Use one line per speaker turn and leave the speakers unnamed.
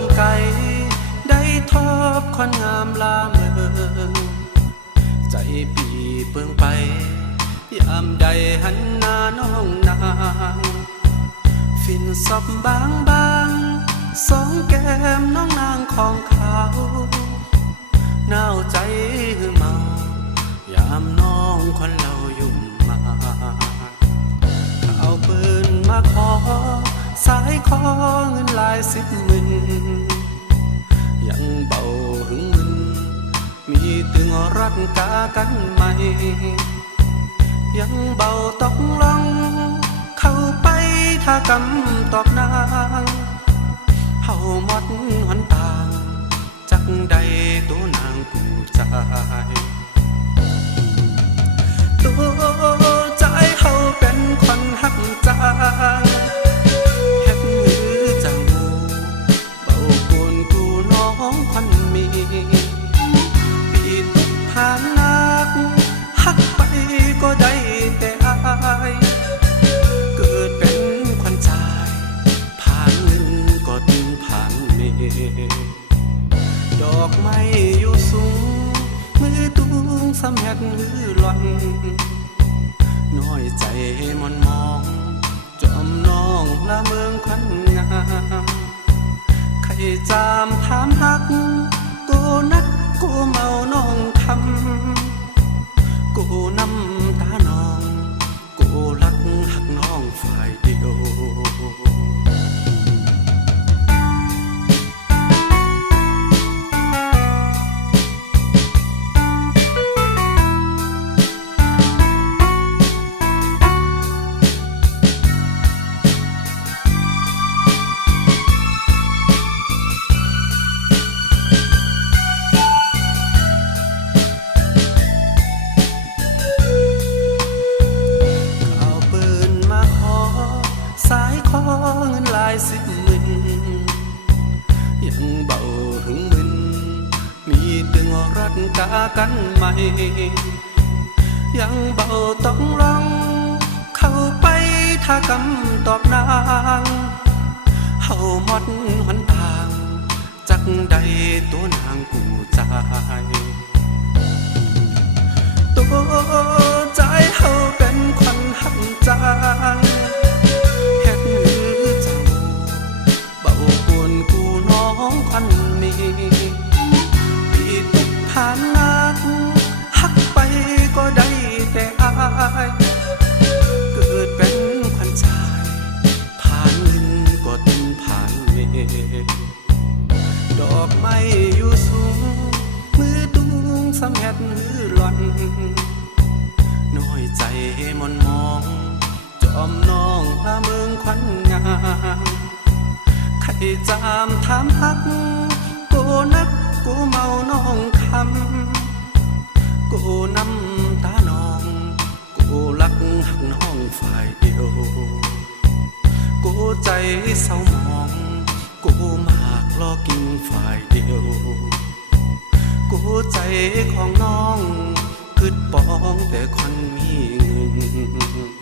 อนไกลได้ทบคนงามลาเมืองใจปีเปิงไป ยามใดหันหน้าน้องนาง ฟินซอบบางบางๆสองแก้มน้องนางของเขาหนาวใจเมา ยามน้องคนเรายุ่มมาเอาปืนมาขอ สายคอเงินหลายสิบหมื่น ตึงรัดกากันใหมยังเบาตกลง เข้าไปถ้ากำตอบนางเฮาหมดหนตาง จักใดตัวนางกูใจตัว อกไม้อยู่สูง มือตุงสำเห็ดมือหล่อนน้อยใจมันมองจอมน้องละเมืองควันงาม ใครจามถามหัก ยังเบาหึงมึนมีตึงรัดกากันไหม ยังเบาต้องลองเข้าไปถ้ากำตอบนางเฮาหมดหนทาง จักใดตัวนางกูใจตัว หรือหล่อน น้อยใจมนมอง จอมน้องละเมืองควันงามใครจามถามหัก กูนักกูเมาน้องคำ กูน้ำตาน้อง กูรักหักน้องฝ่ายเดียว กูใจเศร้ามอง กูมากรอกินฝ่ายเดียว กูใจของน้องคืดปองแต่คนมีเงิน